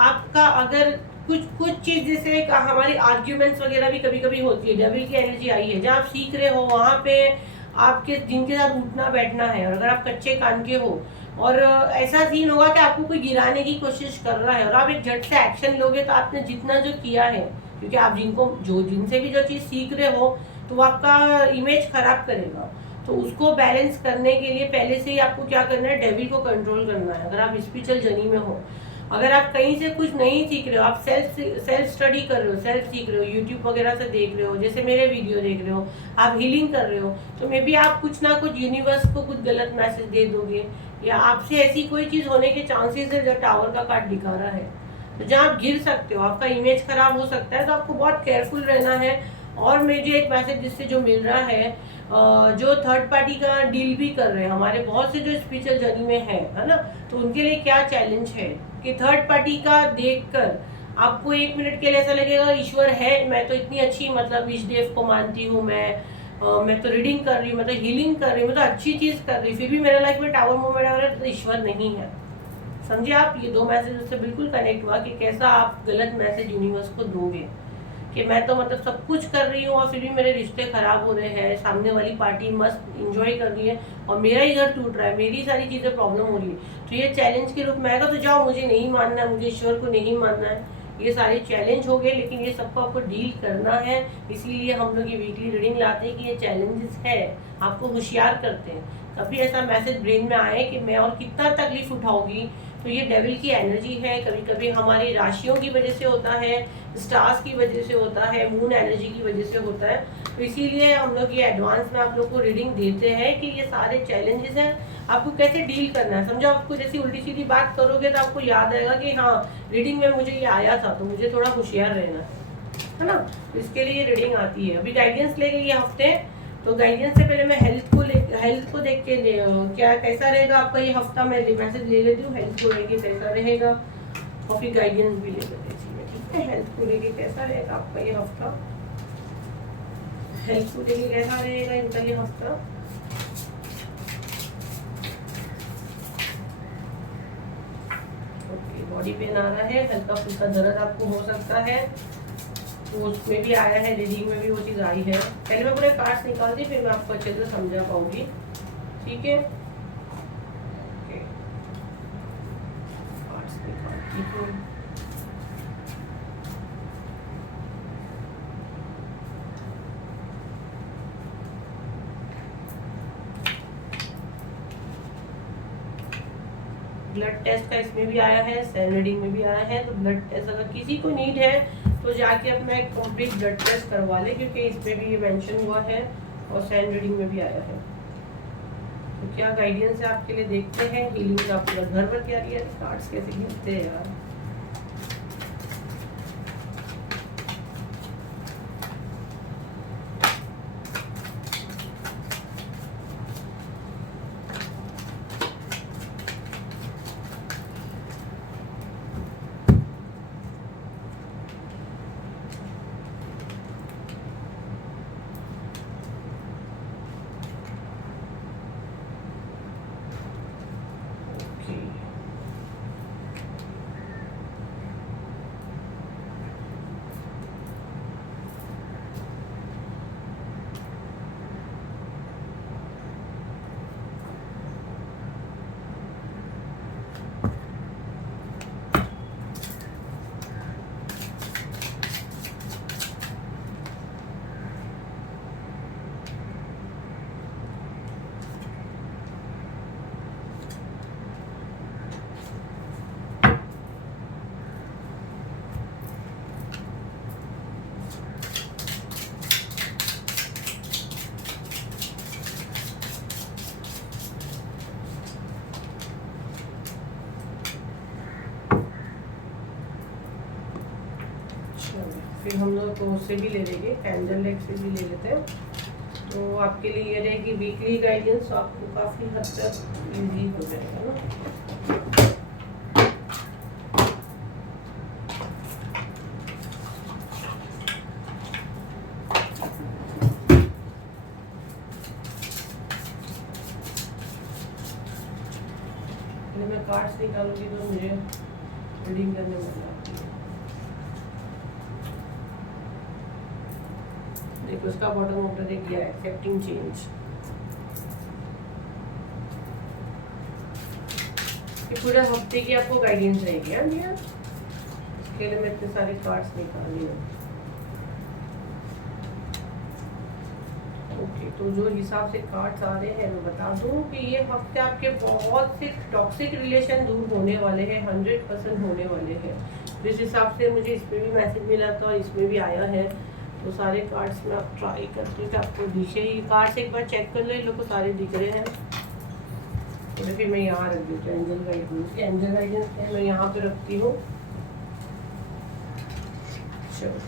आपका अगर कुछ चीज जैसे हमारी आर्ग्यूमेंट्स वगैरह भी कभी कभी होती है, डेविल की एनर्जी आई है, जहाँ आप सीख रहे हो वहाँ पे आपके जिनके साथ उठना बैठना है, और अगर आप कच्चे कान के हो और ऐसा सीन होगा कि आपको कोई गिराने की कोशिश कर रहा है और आप एक झट से एक्शन लोगे तो आपने जितना जो किया है, क्योंकि आप जिनसे भी जो चीज़ सीख रहे हो तो वो आपका इमेज खराब करेगा। तो उसको बैलेंस करने के लिए पहले से ही आपको क्या करना है, डेविल को कंट्रोल करना है। अगर आप स्पिरिचुअल जर्नी में हो, अगर आप कहीं से कुछ नहीं सीख रहे हो, आप सेल्फ स्टडी कर रहे हो, सेल्फ सीख रहे हो, यूट्यूब वगैरह से देख रहे हो, जैसे मेरे वीडियो देख रहे हो, आप हीलिंग कर रहे हो, तो मे बी आप कुछ ना कुछ यूनिवर्स को कुछ गलत मैसेज दे दोगे, या आपसे ऐसी कोई चीज़ होने के चांसेस है जो टावर का कार्ड दिखा रहा है, तो जहाँ आप गिर सकते हो, आपका इमेज खराब हो सकता है, तो आपको बहुत केयरफुल रहना है। और मुझे एक मैसेज जिससे जो मिल रहा है, जो थर्ड पार्टी का डील भी कर रहे हैं, हमारे बहुत से जो स्पिरिचुअल जर्नी में है ना, तो उनके लिए क्या चैलेंज है कि थर्ड पार्टी का देखकर आपको 1 मिनट के लिए ऐसा लगेगा ईश्वर है, मैं तो इतनी अच्छी, मतलब इष्टदेव को मानती हूँ, मैं तो रीडिंग कर रही हूँ, मैं तो हीलिंग कर रही हूँ, मैं तो अच्छी चीज़ कर रही हूँ, फिर भी मेरे लाइफ में टावर मूवमेंट आ रहा है, तो ईश्वर नहीं है। समझे आप, ये 2 मैसेज उससे बिल्कुल कनेक्ट हुआ कि कैसा आप गलत मैसेज यूनिवर्स को दोगे कि मैं तो मतलब सब कुछ कर रही हूँ और फिर भी मेरे रिश्ते खराब हो रहे हैं, सामने वाली पार्टी मस्त इंजॉय कर रही है और मेरा ही घर टूट रहा है, मेरी सारी चीज़ें प्रॉब्लम हो रही है। तो ये चैलेंज के रूप में आएगा, तो जाओ, मुझे नहीं मानना है, मुझे ईश्वर को नहीं मानना है, ये सारे चैलेंज हो गए, लेकिन ये सबको आपको डील करना है। इसीलिए हम लोग ये वीकली रीडिंग लाते हैं कि ये चैलेंजेस है, आपको होशियार करते हैं। कभी ऐसा मैसेज ब्रेन में आए कि मैं और कितना तकलीफ उठाऊंगी, तो ये डेविल की एनर्जी है। कभी कभी हमारी राशियों की वजह से होता है, स्टार्स की वजह से होता है, मून एनर्जी की वजह से होता है। तो इसीलिए हम लोग ये एडवांस में आप लोग को रीडिंग देते हैं कि ये सारे चैलेंजेस हैं, आपको कैसे डील करना है। समझो आपको जैसी उल्टी सीधी बात करोगे तो आपको याद आएगा कि हाँ, रीडिंग में मुझे ये आया था, तो मुझे थोड़ा होशियार रहना है ना। इसके लिए रीडिंग आती है। अभी गाइडेंस ले गई ये हफ्ते, तो गाइडेंस से पहले मैं हेल्थ को देख के क्या कैसा रहेगा आपका ये हफ्ता। मैं मैसेज ले लेती हूँ, हेल्थ को लेके कैसा रहेगा, और फिर गाइडेंस भी ले लेते हैं। ठीक है, हेल्थ को लेके कैसा रहेगा आपका ये हफ्ता, हेल्थ को लेके कैसा रहेगा इनका ये हफ्ता। बॉडी पेन आ रहा है, हल्का फुल्का दर्द आपको हो सकता है, तो उसमें भी आया है, रीडिंग में भी वो चीज़ आई है। पहले मैं पूरे कार्ड्स निकालती, फिर मैं आपको अच्छे से समझा पाऊंगी। ठीक है, कार्ड्स निकालती हूँ। ब्लड टेस्ट का इसमें भी आया है, सैन रीडिंग में भी आया है। तो ब्लड टेस्ट अगर किसी को नीड है तो जाके अपना एक कंप्लीट ब्लड टेस्ट करवा ले, क्योंकि इसमें भी ये मेंशन हुआ है और सैन रीडिंग में भी आया है। तो क्या गाइडेंस है आपके लिए, देखते हैं। हीलिंग का पूरा घर पर क्या रियल कार्ड्स कैसे गिरते हैं यार। फिर हम लोग तो उससे भी ले लेंगे, कैंडल लेग से भी ले लेते हैं। तो आपके लिए ये रहेगी वीकली गाइडेंस, तो आपको काफ़ी हद तक इजी हो जाएगा ना। मैं कार्ड्स निकालूंगी तो मुझे रीडिंग करने में मजा आती है। देखो उसका बॉटम ऑफ द डेक दिया है, एक्सेप्टिंग चेंज। ये पूरे हफ्ते की आपको गाइडेंस रहेगी। हाँ भैया, इसके लिए मैं इतने सारे कार्ड्स निकाल रही हूँ। ओके, तो जो हिसाब से कार्ड्स आ रहे हैं मैं बता दूं कि ये हफ्ते आपके बहुत से टॉक्सिक रिलेशन दूर होने वाले हैं, 100% होने वाले हैं। जिस हिसाब से मुझे इसमें भी मैसेज मिला था, इसमें भी आया है, तो सारे कार्ड्स में आप ट्राई करते हैं आपको दिखे। ही कार्ड्स एक बार चेक कर लो, इन लोग को सारे दिख रहे हैं। तो फिर मैं यहाँ रख देती हूँ एंजल गाइडेंस। एंजल गाइडेंस है, मैं यहाँ पे रखती हूँ। चलो,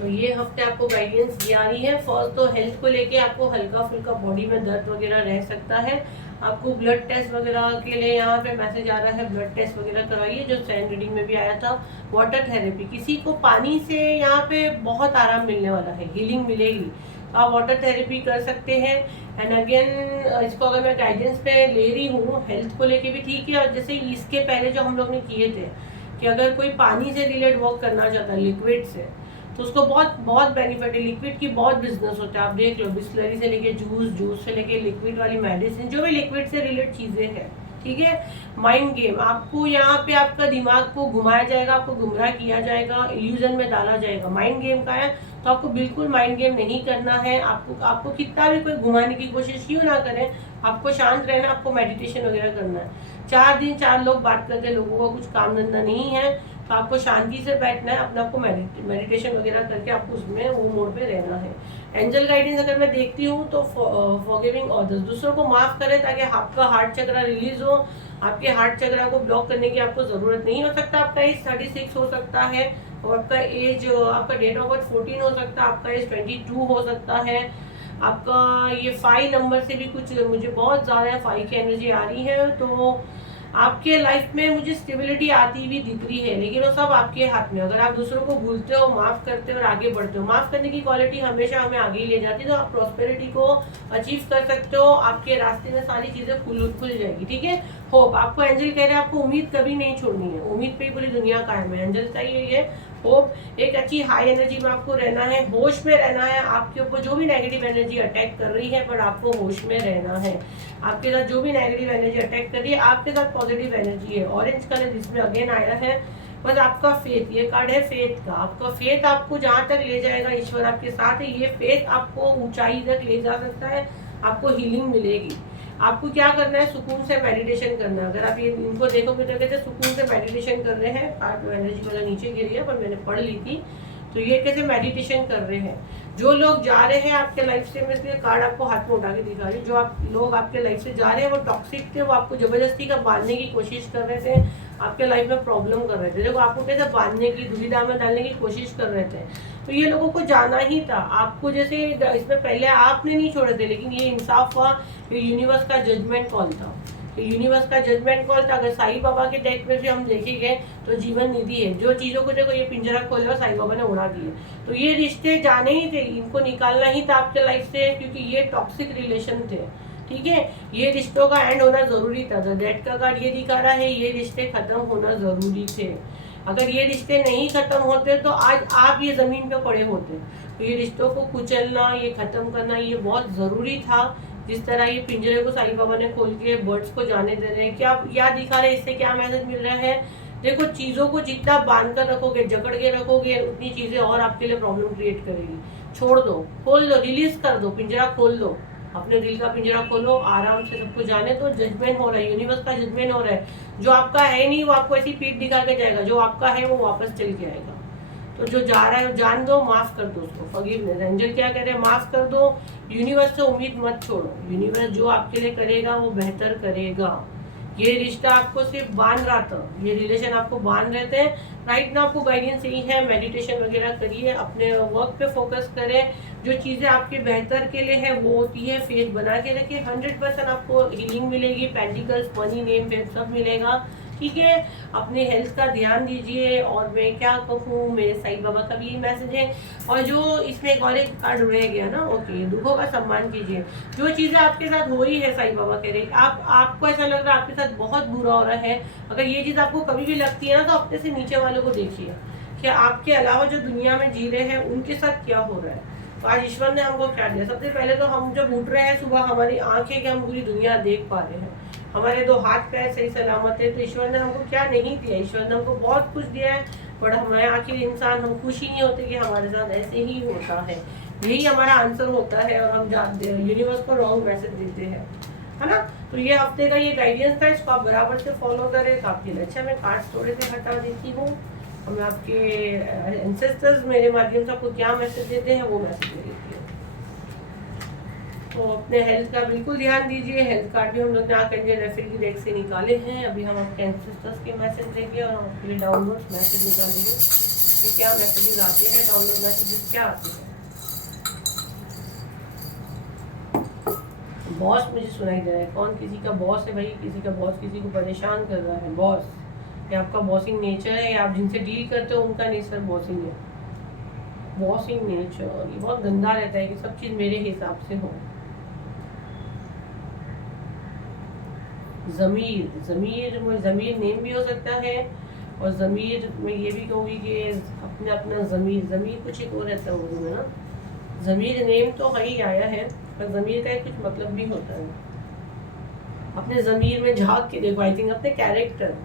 तो ये हफ्ते आपको गाइडेंस दी आ रही है। फर्स्ट तो हेल्थ को लेके आपको हल्का फुल्का बॉडी में दर्द वगैरह रह सकता है। आपको ब्लड टेस्ट वगैरह के लिए यहाँ पे मैसेज आ रहा है, ब्लड टेस्ट वगैरह करवाइए, जो सैन रीडिंग में भी आया था। वाटर थेरेपी, किसी को पानी से यहाँ पे बहुत आराम मिलने वाला है, हीलिंग मिलेगी, तो आप वाटर थेरेपी कर सकते हैं। एंड अगेन इसको अगर मैं गाइडेंस पे ले रही हूँ, हेल्थ को लेके भी ठीक है। और जैसे इसके पहले जो हम लोग ने किए थे कि अगर कोई पानी से रिलेटेड वर्क करना चाहता है, लिक्विड से, तो उसको बहुत बहुत बेनिफिट है। लिक्विड की बहुत बिजनेस होता है, आप देख लो, बिस्लरी से लेके जूस, जूस से लेके लिक्विड वाली मेडिसिन, जो भी लिक्विड से रिलेटेड चीज़ें हैं, ठीक है। माइंड गेम, आपको यहाँ पे आपका दिमाग को घुमाया जाएगा, आपको गुमराह किया जाएगा, इल्यूजन में डाला जाएगा। माइंड गेम का है तो आपको बिल्कुल माइंड गेम नहीं करना है। आपको कितना भी कोई घुमाने की कोशिश क्यों ना करें, आपको शांत रहना, आपको मेडिटेशन वगैरह करना है। 4 दिन 4 लोग बात करते, लोगों का कुछ काम धंधा नहीं है, तो आपको शांति से बैठना है, अपने आपको मेडिटेशन वगैरह करके आपको उसमें वो मोड पे रहना है। एंजल गाइडेंस अगर मैं देखती हूँ तो फॉरगिविंग ऑर्डर्स, दूसरों को माफ करें ताकि आपका हार्ट चक्र रिलीज हो। आपके हार्ट चक्र को ब्लॉक करने की आपको जरूरत नहीं। हो सकता आपका एज 36 हो सकता है, और आपका एज, आपका डेट ऑफ बर्थ 14 हो सकता है, आपका एज 22 हो सकता है। आपका ये 5 नंबर से भी कुछ मुझे बहुत ज़्यादा 5 की एनर्जी आ रही है, तो आपके लाइफ में मुझे स्टेबिलिटी आती हुई दिख रही है, लेकिन वो सब आपके हाथ में। अगर आप दूसरों को भूलते हो, माफ करते हो और आगे बढ़ते हो, माफ करने की क्वालिटी हमेशा हमें आगे ही ले जाती है, तो आप प्रॉस्पेरिटी को अचीव कर सकते हो। आपके रास्ते में सारी चीजें खुल जाएगी, ठीक है। होप, आपको एंजल कह रहे हैं आपको उम्मीद कभी नहीं छोड़नी है, उम्मीद पे ही पूरी दुनिया कायम है। एंजल चाहिए ये होप, एक अच्छी हाई एनर्जी में आपको रहना है, होश में रहना है। आपके ऊपर जो भी नेगेटिव एनर्जी अटैक कर रही है, पर आपको होश में रहना है। आपके साथ जो भी नेगेटिव एनर्जी अटैक कर रही है, आपके साथ पॉजिटिव एनर्जी है। ऑरेंज कलर जिसमें अगेन आया है, बस आपका फेथ, ये कार्ड है फेथ का। आपका फेथ आपको जहां तक ले जाएगा, ईश्वर आपके साथ है, ये फेथ आपको ऊंचाई तक ले जा सकता है, आपको हीलिंग मिलेगी। आपको क्या करना है, सुकून से मेडिटेशन करना है। अगर आप ये इनको देखोगे तो कहते सुकून से मेडिटेशन कर रहे हैं, कार्ड एनर्जी वाला नीचे गिरी है पर मैंने पढ़ ली थी, तो ये कैसे मेडिटेशन कर रहे हैं। जो लोग जा रहे हैं आपके लाइफ से, मैं इसलिए कार्ड आपको हाथ में उठा के दिखा रही हूँ, जो लोग आपके लाइफ से जा रहे हैं वो टॉक्सिक थे, वो आपको जबरदस्ती का बांधने की कोशिश कर रहे थे, आपके लाइफ में प्रॉब्लम कर रहे थे, देखो आपको कैसे बांधने की, दुविधा में डालने की कोशिश कर रहे थे। तो ये लोगों को जाना ही था आपको, जैसे इसमें पहले आपने नहीं छोड़े थे, लेकिन ये इंसाफ हुआ, ये यूनिवर्स का जजमेंट कॉल था, यूनिवर्स का जजमेंट कॉल था। अगर साईं बाबा के डेक में से हम देखेंगे तो जीवन निधि है, जो चीजों को देखो ये पिंजरा खोला साईं बाबा ने उड़ा दिए, तो ये रिश्ते जाने ही थे, इनको निकालना ही था आपके लाइफ से, क्योंकि ये टॉक्सिक रिलेशन थे, ठीक है। ये रिश्तों का एंड होना जरूरी था। डेट का कार्ड ये दिखा रहा है, ये रिश्ते खत्म होना जरूरी थे। अगर ये रिश्ते नहीं खत्म होते तो आज आप ये जमीन पे पड़े होते। तो ये रिश्तों को कुचलना, ये खत्म करना, ये बहुत जरूरी था। जिस तरह ये पिंजरे को साईं बाबा ने खोल के बर्ड्स को जाने दे रहे हैं, क्या या दिखा रहे हैं, इससे क्या मैसेज मिल रहा है। देखो, चीजों को जितना बांध कर रखोगे, जकड़ के रखोगे, उतनी चीजें और आपके लिए प्रॉब्लम क्रिएट करेगी। छोड़ दो, खोल दो, रिलीज कर दो, पिंजरा खोल दो, अपने दिल का पिंजरा खोलो, आराम से सबको जाने तो। जजमेंट हो रहा है, यूनिवर्स का जजमेंट हो रहा है। जो आपका है नहीं वो आपको ऐसी पीठ दिखा के जाएगा, जो आपका है वो वापस चल के आएगा। तो जो जा रहा है जान दो, माफ कर दो उसको, फॉरगिवनेस। एंजल क्या कह रहे हैं, माफ कर दो, यूनिवर्स से उम्मीद मत छोड़ो, यूनिवर्स जो आपके लिए करेगा वो बेहतर करेगा। ये रिश्ता आपको सिर्फ बांध रहा था, ये रिलेशन आपको बांध रहे थे, राइट ना। आपको गाइडेंस यही है, मेडिटेशन वगैरह करिए, अपने वर्क पे फोकस करें, जो चीज़ें आपके बेहतर के लिए है वो होती है, फेथ बना के रखिए, 100% आपको हीलिंग मिलेगी, पेंटिकल्स, मनी, नेम, फेम सब मिलेगा, ठीक है। अपने हेल्थ का ध्यान दीजिए। और मैं क्या कहूँ, मेरे साईं बाबा का भी यही मैसेज है। और जो इसमें एक और एक कार्ड रह गया ना, ओके, दुखों का सम्मान कीजिए। जो चीज़ें आपके साथ हो रही है, साईं बाबा कह रहे हैं, आपको ऐसा लग रहा है आपके साथ बहुत बुरा हो रहा है, अगर ये चीज़ आपको कभी भी लगती है ना, तो अपने से नीचे वालों को देखिए कि आपके अलावा जो दुनिया में जी रहे हैं उनके साथ क्या हो रहा है। तो आज ईश्वर ने हमको क्या दिया, सबसे पहले तो हम जब उठ रहे हैं सुबह, हमारी आंखें कि हम पूरी दुनिया देख पा रहे हैं, हमारे 2 हाथ पैर सही सलामत है, तो ईश्वर ने हमको क्या नहीं दिया, ईश्वर ने हमको बहुत कुछ दिया है, बट हमारे आखिर इंसान हम खुश ही नहीं होते कि हमारे साथ ऐसे ही होता है। यही हमारा आंसर होता है, और हम यूनिवर्स को रॉन्ग मैसेज देते हैं, है ना। तो ये हफ्ते का ये गाइडेंस था, इसको आप बराबर से फॉलो करें, काफी अच्छा। मैं कार्ड्स थोड़े से हटा देती हूँ, मैं आपके एंसेस्टर्स मेरे माध्यम से आपको क्या मैसेज देते हैं वो मैसेज दे देती हूँ। तो अपने हेल्थ का बिल्कुल ध्यान दीजिए। हेल्थ कार्ड भी हम लोग ने आकर रेफर की डेक से निकाले हैं। अभी हम आपके एंसेस्टर्स के मैसेज देंगे और आपके लिए डाउनलोड मैसेज निकालेंगे कि क्या मैसेजेस आते हैं, डाउनलोड मैसेजेस क्या आते हैं। बॉस मुझे सुनाई दे रहा है, कौन किसी का बॉस है भाई, किसी का बॉस किसी को परेशान कर रहा है, बॉस। ये आपका बॉसिंग नेचर है, या आप जिनसे डील करते हो उनका नेचर बॉसिंग है। बॉसिंग नेचर ये बहुत गंदा रहता है कि सब चीज़ मेरे हिसाब से हो। ज़मीर, ज़मीर नेम भी हो सकता है, और ज़मीर में ये भी कहूँगी कि अपना अपना ज़मीर कुछ एक और रहता है उर्दू में ना। ज़मीर नेम तो ही आया है, पर ज़मीर का कुछ मतलब भी होता है। अपने ज़मीर में झांक के देखो, आई थिंक अपने कैरेक्टर।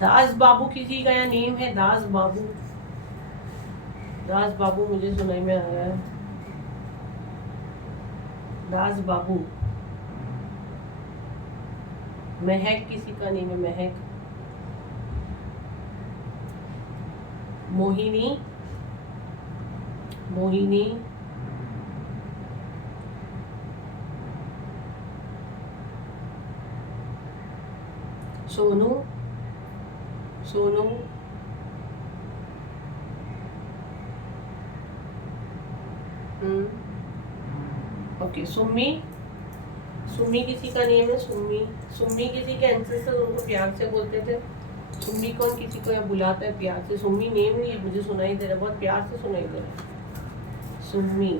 दास बाबू किसी का या नेम है? दास बाबू, दास बाबू मुझे सुनाई में आ रहा है। दास बाबू। महक किसी का नेम है? महक। मोहिनी, मोहिनी। सोनू, सोनू। ओके, सुम्मी, सुम्मी किसी का नेम है? सुम्मी, सुम्मी किसी के एंसेस्टर उनको प्यार से बोलते थे। सुम्मी कौन किसी को यहाँ बुलाता है प्यार से? सुम्मी नेम नहीं है, मुझे सुनाई दे रहा है, बहुत प्यार से सुनाई दे रहा है सुम्मी।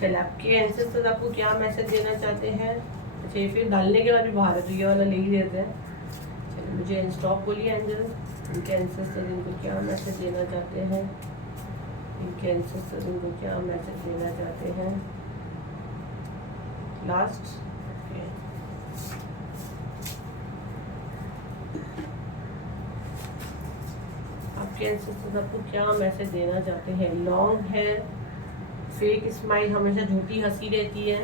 चल, आपके एंसेस्टर आपको क्या मैसेज देना चाहते हैं? अच्छा, ये फिर डालने के बाद भी बाहर है तो ये वाला ले ही लेते हैं। चलो, मुझे स्टॉप बोलिए एंजल। इनके एंसेस्टर इनको क्या मैसेज देना चाहते हैं? इनके एंसेस्टर इनको क्या मैसेज देना चाहते हैं? लास्ट। आपके एंसेस्टर्स आपको क्या मैसेज देना चाहते हैं? लॉन्ग हेयर, फेक स्माइल, हमेशा झूठी हंसी रहती है,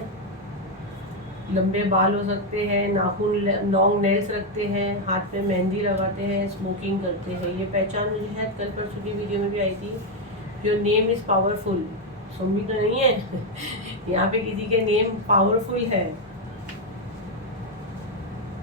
लंबे बाल हो सकते हैं, नाखून लॉन्ग नेल्स रखते हैं, हाथ में मेहंदी लगाते हैं, स्मोकिंग करते हैं। ये पहचान मुझे शायद कल परसों की वीडियो में भी आई थी। Your name is powerful. Summi तो नहीं है यहाँ पे किसी के नेम पावरफुल है,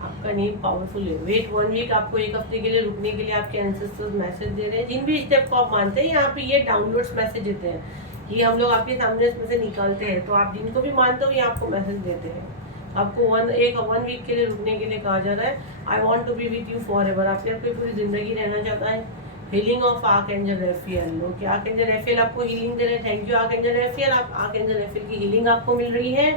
आपका नेम पावरफुल है। वेट 1 वीक, आपको 1 हफ्ते के लिए रुकने के लिए आपके एंसेस्टर्स मैसेज दे रहे हैं। जिन भी स्टेप को आप मानते हैं, यहाँ पे ये डाउनलोड्स मैसेज देते हैं, ये हम लोग आपके सामने इसमें से निकालते हैं। तो आप जिनको भी मानते हो ये आपको मैसेज देते हैं। आपको 1 वीक के लिए रुकने के लिए कहा जा रहा है। I want to be with you forever, आपके आपकी पूरी जिंदगी रहना चाहता है। Healing of archangel Raphael. लोग आर्कएंजल रफेल आपको हीलिंग दे रहे हैं। थैंक यू आर्कएंजल रफेल, आप आर्कएंजल रफेल की हीलिंग आपको मिल रही है।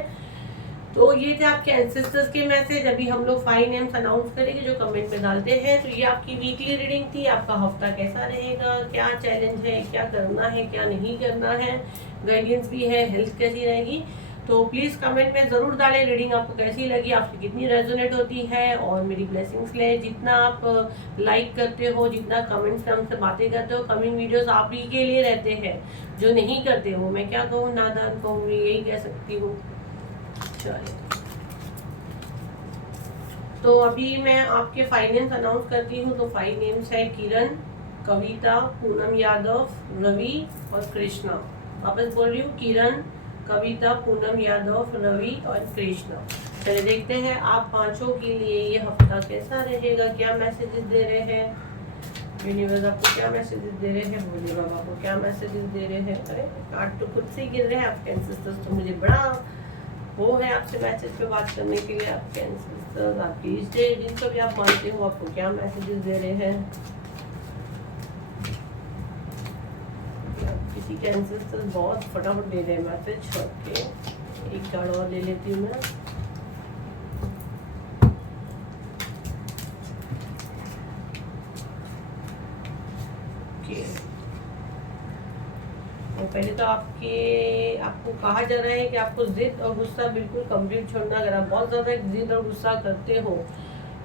तो ये थे आपके एंसेस्टर्स के मैसेज। अभी हम लोग 5 नेम्स अनाउंस करेंगे जो कमेंट में डालते हैं। तो ये आपकी वीकली रीडिंग थी। आपका हफ्ता कैसा रहेगा, क्या चैलेंज है, क्या करना है, क्या नहीं करना है, गाइडेंस भी है, हेल्थ कैसी रहेगी। तो प्लीज़ कमेंट में ज़रूर डालें रीडिंग आपको कैसी लगी, आपकी कितनी रेजोनेट होती है, और मेरी ब्लेसिंग्स लें। जितना आप लाइक करते हो, जितना कमेंट्स में हमसे बातें करते हो, कमिंग वीडियोस आप ही के लिए रहते हैं। जो नहीं करते हो, मैं क्या कहूँ, नादान कहूँगी, यही कह सकती हूँ। चलिए, तो अभी मैं आपके 5 नेम्स अनाउंस करती हूँ। तो 5 नेम्स है किरण, कविता, पूनम यादव, रवि और कृष्णा। वापस बोल रही हूँ, किरण, कविता, पूनम यादव, रवि और कृष्णा। चलिए देखते हैं आप पांचों के लिए ये हफ्ता कैसा रहेगा, क्या मैसेजेस दे रहे हैं यूनिवर्स, आपको क्या मैसेजेस दे रहे हैं, भोले बाबा को क्या मैसेजेस दे रहे हैं। अरे कार्ड तो खुद से ही गिर रहे हैं आपके एंसेस्टर्स, तो मुझे बड़ा वो है आपसे मैसेज पे बात करने के लिए। आपके एंसेस्टर्स, आपकी इष्टे, जिनको भी आप मानते हो, आपको क्या मैसेजेस दे रहे हैं। किसी के एंसेस्टर्स बहुत फटाफट दे रहे हैं मैसेज। ओके, एक कार्ड और ले लेती हूँ मैं। तो पहले तो आपको कहा जा रहा है कि आपको जिद और गुस्सा बिल्कुल कंप्लीट छोड़ना। अगर आप बहुत ज़्यादा जिद और गुस्सा करते हो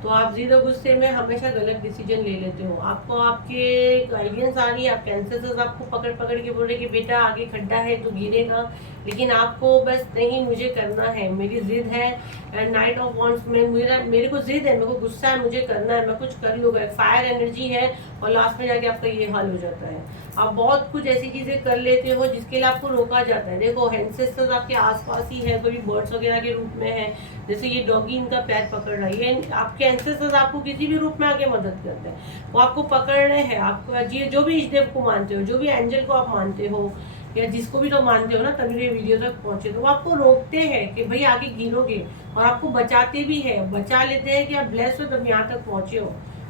तो आप जिद और गुस्से में हमेशा गलत डिसीजन ले लेते हो। आपको आपके गाइडेंस आ रही है, आपके एंसेस्टर्स आपको पकड़ पकड़ के बोल रहे कि बेटा आगे खड्डा है तो गिरेगा, लेकिन आपको बस नहीं, मुझे करना है, मेरी जिद है। नाइट ऑफ वॉन्ड्स में मेरे को जिद है, मेरे को गुस्सा है, मुझे करना है, मैं कुछ कर लूँगा। फायर एनर्जी है और लास्ट में जाके आपका ये हाल हो जाता है। आप बहुत कुछ ऐसी चीज़ें कर लेते हो जिसके लिए आपको रोका जाता है। देखो एंसेस्टर्स आपके आसपास ही है, कभी बर्ड्स वगैरह के रूप में है, जैसे ये डॉगी इनका पैर पकड़ रहा है। ये आपके एंसेस्टर्स आपको किसी भी रूप में आके मदद करते हैं, वो आपको पकड़ रहे हैं। आपको जो भी इष्टदेव को मानते हो, जो भी एंजल को आप मानते हो, या जिसको भी तो मानते हो ना, तभी ये वीडियो तक पहुंचे, तो वो आपको रोकते हैं कि भाई आगे गिरोगे, और आपको बचाते भी है, बचा लेते हैं कि आप ब्लेस हो तब यहाँ तक पहुंचे हो।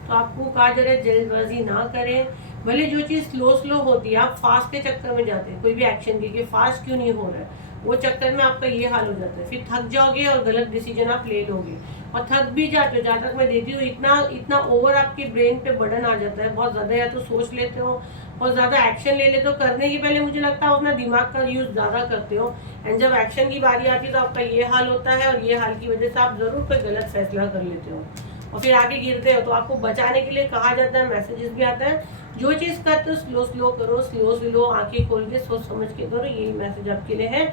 तो आपको कहा जा रहा है जल्दबाजी ना करें। भले जो चीज़ स्लो होती है, आप फास्ट के चक्कर में जाते हैं, कोई भी एक्शन के फास्ट क्यों नहीं हो रहा है, वो चक्कर में आपका ये हाल हो जाता है। फिर थक जाओगे और गलत डिसीजन आप ले लोगे, और थक भी जाते हो। जहाँ तक मैं देखती हूँ इतना इतना ओवर आपके ब्रेन पे बर्डन आ जाता है, बहुत ज़्यादा, या तो सोच लेते हो और ज़्यादा एक्शन ले लेते हो। करने के पहले मुझे लगता है आप अपना दिमाग का यूज़ ज़्यादा करते हो, एंड जब एक्शन की बारी आती है तो आपका ये हाल होता है, और ये हाल की वजह से आप ज़रूर कोई गलत फैसला कर लेते हो और फिर आगे गिरते हो। तो आपको बचाने के लिए कहा जाता है, मैसेजेस भी आता है, जो चीज़ करते हो स्लो स्लो करो, स्लो स्लो आंखें खोल के सोच समझ के करो। यही मैसेज आपके लिए है।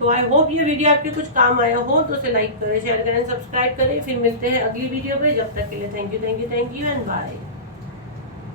तो आई होप ये वीडियो आपके कुछ काम आया हो, तो उसे लाइक करें, शेयर करें, सब्सक्राइब करें। फिर मिलते हैं अगली वीडियो पे। जब तक के लिए थैंक यू एंड बाय।